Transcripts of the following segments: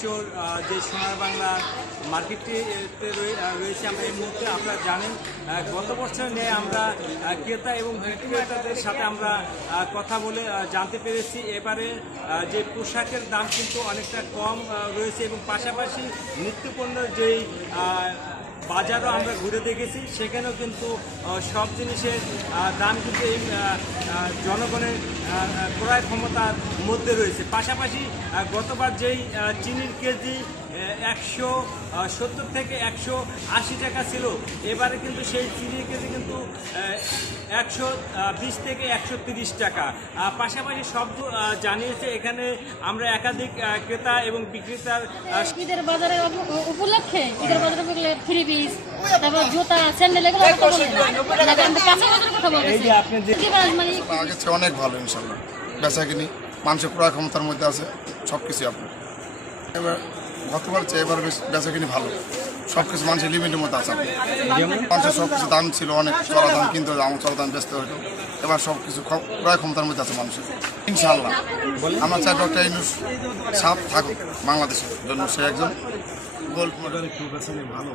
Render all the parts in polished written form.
Store যে সোনার বাংলা মার্কেটটিতে রয়েছে আমরা এই মুহূর্তে। আপনারা জানেন গত বছর নিয়ে আমরা ক্রেতা এবং বিক্রেতাদের সাথে আমরা কথা বলে জানতে পেরেছি এবারে যে পোশাকের দাম কিন্তু অনেকটা কম রয়েছে এবং পাশাপাশি নিত্যপণ্যের যেই বাজারও আমরা ঘুরে দেখেছি, সেখানেও কিন্তু সব জিনিসের দাম কিন্তু এই জনগণের ক্রয় ক্ষমতার মধ্যে রয়েছে। পাশাপাশি গতবার যেই চিনির কেজি 170 থেকে 180 টাকা ছিল, এবারে কিন্তু সেই চিনির কেজি কিন্তু 120 থেকে 130 টাকা। পাশাপাশি সব জানিয়েছে এখানে আমরা একাধিক ক্রেতা এবং বিক্রেতার ঈদের বাজারে উপলক্ষে ফ্রি পিস, তারপর জুতা, স্যান্ডেল এগুলো কথা বলছি। অনেক ভালো ইনশাল্লাহ, বেচা কিনি মানুষের ক্রয় ক্ষমতার মধ্যে আছে সব কিছু। আপনার এবার গতবার চেয়ে এবার বেচা কিনি ভালো, সব কিছু মানুষের লিমিটের মধ্যে আছে। মানুষের সব কিছু দাম ছিল অনেক চড়া দাম, কিনতে হতো চড়া দাম বেচতে হতো, এবার সব কিছু ক্রয় ক্ষমতার মধ্যে আছে মানুষের ইনশাল্লাহ। আমরা চাই ডক্টর ইউনূস সাথ থাকুক বাংলাদেশের জন্য, সে একজন গোল্ড মেডাল। একটু বেচা কিনি ভালো,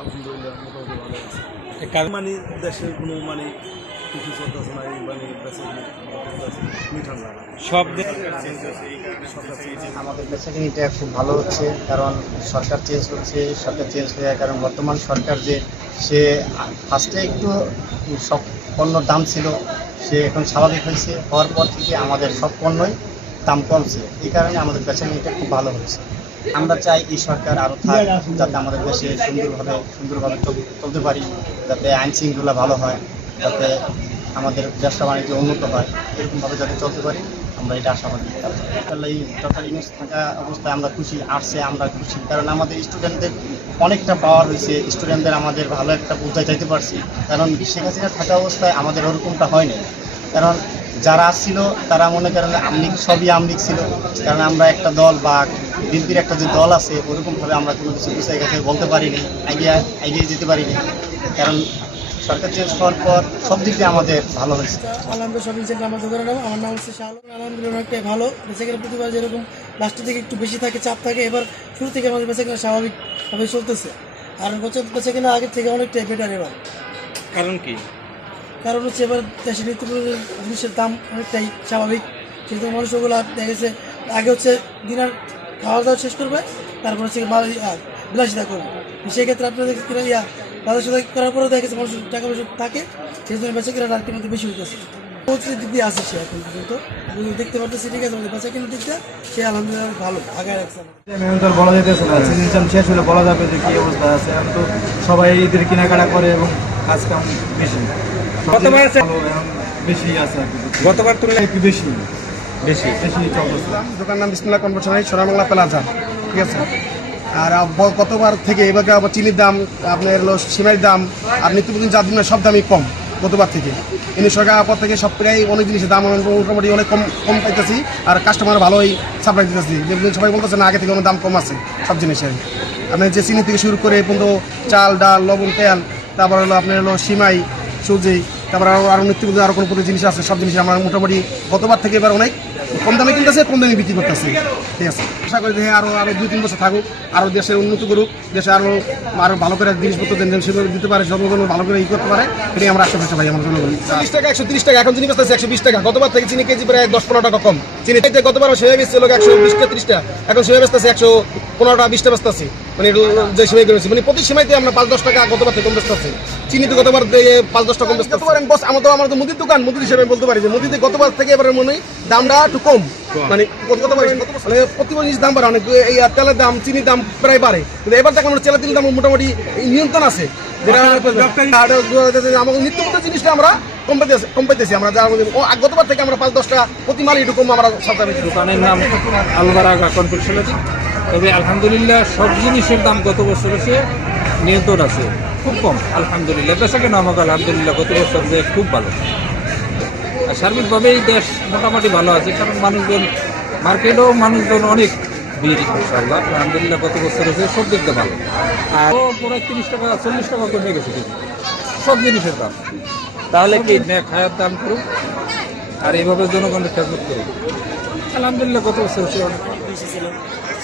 আলহামদুলিল্লাহ মোটামুটি ভালো আছে। মানে দেশের কোনো মানে কিছু চলতেছে না, এই মানে মিঠান লাগা সব আমাদের বেচাকেনিটা খুব ভালো হচ্ছে, কারণ সরকার চেঞ্জ হচ্ছে। সরকার চেঞ্জ হয়ে কারণ বর্তমান সরকার যে সে ফার্স্টে একটু সব পণ্যর দাম ছিল, সে এখন স্বাভাবিক হয়েছে, হওয়ার পর থেকে আমাদের সব পণ্যই দাম কমছে। এই কারণে আমাদের বেচাকেনিটা খুব ভালো হচ্ছে। আমরা চাই এই সরকার আরও থাক, যাতে আমাদের দেশে সুন্দরভাবে চলতে পারি, যাতে আইন শৃঙ্খলা ভালো হয়, যাতে আমাদের ব্যবসা বাণিজ্য উন্নত হয়, এরকমভাবে যাতে চলতে পারি আমরা এটা আশাবাদী। এই ডক্টর ইউনূস থাকা অবস্থায় আমরা খুশি, আসছে আমরা খুশি, কারণ আমাদের স্টুডেন্টদের অনেকটা পাওয়ার হয়েছে। স্টুডেন্টদের আমাদের ভালো একটা বুঝাই চাইতে পারছি, কারণ শেখ হাসিনা থাকা অবস্থায় আমাদের ওরকমটা হয়নি। কারণ যারা আসছিল তারা মনে করেন সবই আমলিগ ছিল, কারণ আমরা একটা দল বা বিএনপির একটা যে দল আছে ওরকমভাবে আমরা কোনো কিছু বিষয় কাছে বলতে পারিনি, এগিয়ে যেতে পারিনি। কারণ সরকার চেঞ্জ হওয়ার পর সব দিক দিয়ে আমাদের ভালো হয়েছে। আলহামদুলিল্লাহ শপিং সেন্টার আমার দোকানের নাম, আমার নাম হচ্ছে শাহ আলম। আলহামদুলিল্লাহ অনেকটাই ভালো। বেচাকেনা প্রতিবার যেরকম লাস্টের দিকে একটু বেশি থাকে, চাপ থাকে, এবার শুরু থেকে আমাদের বেচাকেনা স্বাভাবিকভাবে চলতেছে। আর বেচাকেনা আগের থেকে অনেকটাই বেটার এবার। কারণ কি? কারণ হচ্ছে এবার দেশের নিত্যপ্রয়োজনীয় জিনিসের দাম অনেকটাই স্বাভাবিক, সেহেতু মানুষ ওগুলো দেখা গেছে আগে হচ্ছে দিনের খাওয়া দাওয়া শেষ করবে, তারপর হচ্ছে বিলাসিতা করবে। সেক্ষেত্রে আপনাদের বাজার সাথে করার পরেও দেখা গেছে মানুষের টাকা পয়সা থাকে, সেই জন্য বেচা কেনার আর কি মধ্যে বেশি হইতেছে। পৌঁছে দিক দিয়ে আসে সে এখন পর্যন্ত দেখতে পারতেছি, ঠিক আছে, আমাদের বেচা কেনার দিক দিয়ে সে আলহামদুলিল্লাহ ভালো আগায় রাখছে। বলা যেতেছে না, সিজন শেষ হলে বলা যাবে যে কী অবস্থা আছে। এখন তো সবাই ঈদের কেনাকাটা করে এবং কাজ কাম বেশি বেশি আছে, গতবার তুলনায় একটু বেশি চলতেছে। দোকান নাম বিসমিল্লাহ কনভার্সনারি সোনার বাংলা প্লাজা, ঠিক আছে। আর গতবার থেকে এবার আবার চিনির দাম, আপনার হলো সিমের দাম, আপনি তো যা দিন সব দামই কম গতবার থেকে। কিন্তু সরকার পর থেকে সব প্রায় অনেক জিনিসের দাম মোটামুটি অনেক কম পাইতেছি, আর কাস্টমার ভালোই সাপ্লাই দিতেছি। যেগুলো সবাই বলতেছে না আগে থেকে অনেক দাম কম আছে সব জিনিসের। আপনার যে চিনি থেকে শুরু করে পর্যন্ত চাল, ডাল, লবণ, তেল, তারপর হলো আপনার হলো সিমাই, সুজি, তারপর আরও নিত্যপূর্ণ আরও কোনো জিনিস আছে, সব জিনিস আমরা মোটামুটি গতবার থেকে এবার অনেক কম দামে কিনতেছে, কম দামে বিক্রি করতেছে, ঠিক আছে। আশা করি যে আরও 2-3 বছর থাকুক, আরও দেশের উন্নতি করুক, দেশে আরও ভালো করে জিনিসপত্র সেভাবে দিতে পারে, জনগণ ভালো করে করতে পারে, এটাই আমরা আশা করতে পারি। আমার জনগণ 40 টাকা 130 টাকা এখন চিনি বেচতেছে 120 টাকা। গতবার থেকে চিনি কেজি প্রায় 10-15 টাকা কম। চিনি গতবার সেভাবে বেচছিল 120-130 টাকা, এখন সেভাবে বেচতেছে 115 টাকা 20 টাকা বেচতেছে। মানে যে সেভাবে করেছি, মানে প্রতি সীমাইতে আমরা 5-10 টাকা গতবার থেকে কম বেচতেছি। চিনি তো গতবার থেকে 5-10 টাকা কম বেচতে পারেন। বস আমার তো মুদির দোকান, মুদির হিসেবে বলতে পারি যে মুদিতে গতবার থেকে এবারে মনে হয় দামটা একটু কম, মানে প্রতি জিনিস দাম বাড়ে অনেক। এই তেলের দাম, চিনির দাম প্রায় বাড়ে, কিন্তু এবার দেখলাম তেলের তেলের দাম মোটামুটি নিয়ন্ত্রণ আছে, যেটা আমাদের নিত্যপত্র জিনিসটা আমরা কম পাইতেছি। আমরা গতবার থেকে আমরা 5-10 টাকা প্রতি মাল একটু কম আমরা সরকার। দোকানের নাম আলবারাগা কনফেকশনারি। তবে আলহামদুলিল্লাহ সব জিনিসের দাম গত বছর এসে নিয়ন্ত্রণ আছে, খুব কম আলহামদুলিল্লাহ। বেচা কেনা আমাকে আলহামদুলিল্লাহ গত বছর যে খুব ভালো। আর সার্বিকভাবেই দেশ মোটামুটি ভালো আছে, কারণ মানুষজন মার্কেটেও মানুষজন অনেক ভিড় ইনশাআল্লাহ আলহামদুলিল্লাহ। গত বছর এসে সব দিক দিয়ে ভালো। আর প্রায় 30 টাকা 40 টাকা কমে গেছে সব জিনিসের দাম। তাহলে কি খায়ের দাম করুক আর এইভাবে জনগণের খেদমত করুক। আলহামদুলিল্লাহ গত বছর হচ্ছে অনেক অনেক বেশি ছিল,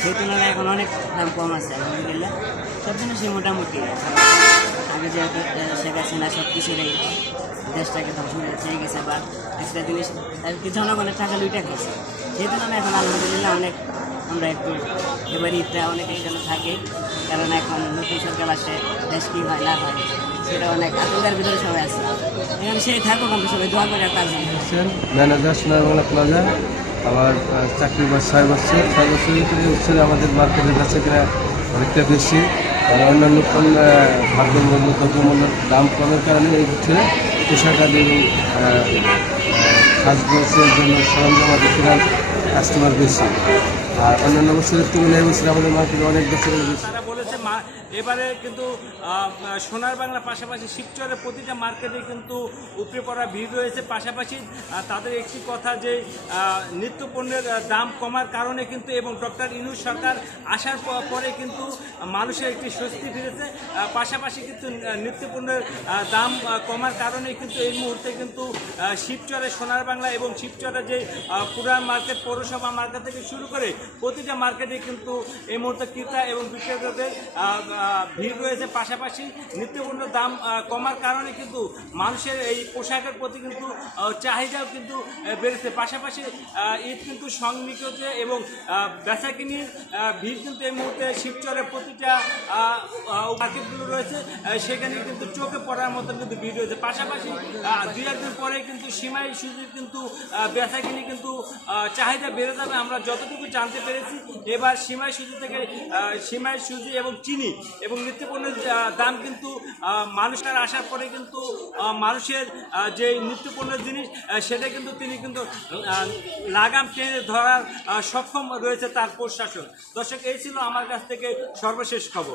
সেই তুলনায় এখন অনেক দাম কম আছে আলহামদুলিল্লাহ। সব জিনিসই মোটামুটি আগে যেহেতু শেখ হাসিনা সব কিছুরই দেশটাকে ধ্বংস করে চেয়ে গেছে, বা একটা জিনিস আর কি জনগণের টাকা লুইটা গেছে, সেই তুলনায় এখন আলহামদুলিল্লাহ অনেক আমরা একটু এবার ঈদটা অনেকেই যেন থাকে, কারণ এখন নতুন সরকার আসে, দেশ কী হয় না হয় সেটা অনেক আতঙ্কের ভিতরে সবাই আছে। এখন সেই থাকুক, আমরা সবাই দোয়া করে তার জন্য। ম্যানেজার সোনার বাংলা প্লাজা। আমার চাকরি বা 6 বছর ভিতরে হচ্ছে আমাদের মার্কেটের কাছে কিনা অনেকটা বেশি, আর অন্যান্য খাদ্যমূল্য দ্রব্যমূল্যের দাম কমের কারণে এই হচ্ছে পোশাক আদি এবং সাজগোজের জন্য সরঞ্জাম আদি কেনার কাস্টমার বেশি। আর অন্যান্য বছরের তুলনায় এবছর আমাদের মার্কেটে অনেক বছরের বেশি। তারা বলেছে এবারে কিন্তু সোনার বাংলা পাশাপাশি শিবচরের প্রতিটা মার্কেটে কিন্তু উপরে পড়া ভিড় রয়েছে। পাশাপাশি তাদের একটি কথা যে নিত্যপণ্যের দাম কমার কারণে কিন্তু এবং ডক্টর ইউনূস সরকার আসার পরে কিন্তু মানুষের একটি স্বস্তি ফিরেছে। পাশাপাশি কিন্তু নিত্যপণ্যের দাম কমার কারণে কিন্তু এই মুহূর্তে কিন্তু শিবচরের সোনার বাংলা এবং শিবচরের যে পুরান মার্কেট, পৌরসভা মার্কেট থেকে শুরু করে প্রতিটা মার্কেটে কিন্তু এই মুহূর্তে ক্রেতা এবং বিক্রেতাদের ভিড় রয়েছে। পাশাপাশি নিত্যপণ্যের দাম কমার কারণে কিন্তু মানুষের এই পোশাকের প্রতি কিন্তু চাহিদাও কিন্তু বেড়েছে। পাশাপাশি ঈদ কিন্তু সংনিকটে এবং বেচাকিনির ভিড় কিন্তু এই মুহূর্তে শিবচরের প্রতিটা মার্কেটগুলো রয়েছে, সেখানে কিন্তু চোখে পড়ার মতো কিন্তু ভিড় রয়েছে। পাশাপাশি 2-1 দিন পরে কিন্তু সিমাই সুজির কিন্তু বেচাকিনি কিন্তু চাহিদা বেড়ে যাবে। আমরা যতটুকু জানতে পেরেছি এবার সিমাই সুজি থেকে সিমাই সুজি এবং চিনি এবং নিত্যপণ্যের দাম কিন্তু মানুষের আসার পরে কিন্তু মানুষের যে নিত্যপণ্যের জিনিস সেটা কিন্তু তিনি কিন্তু লাগাম টেনে ধরার সক্ষম রয়েছে তার প্রশাসন। দর্শক, এই ছিল আমার কাছ থেকে সর্বশেষ খবর।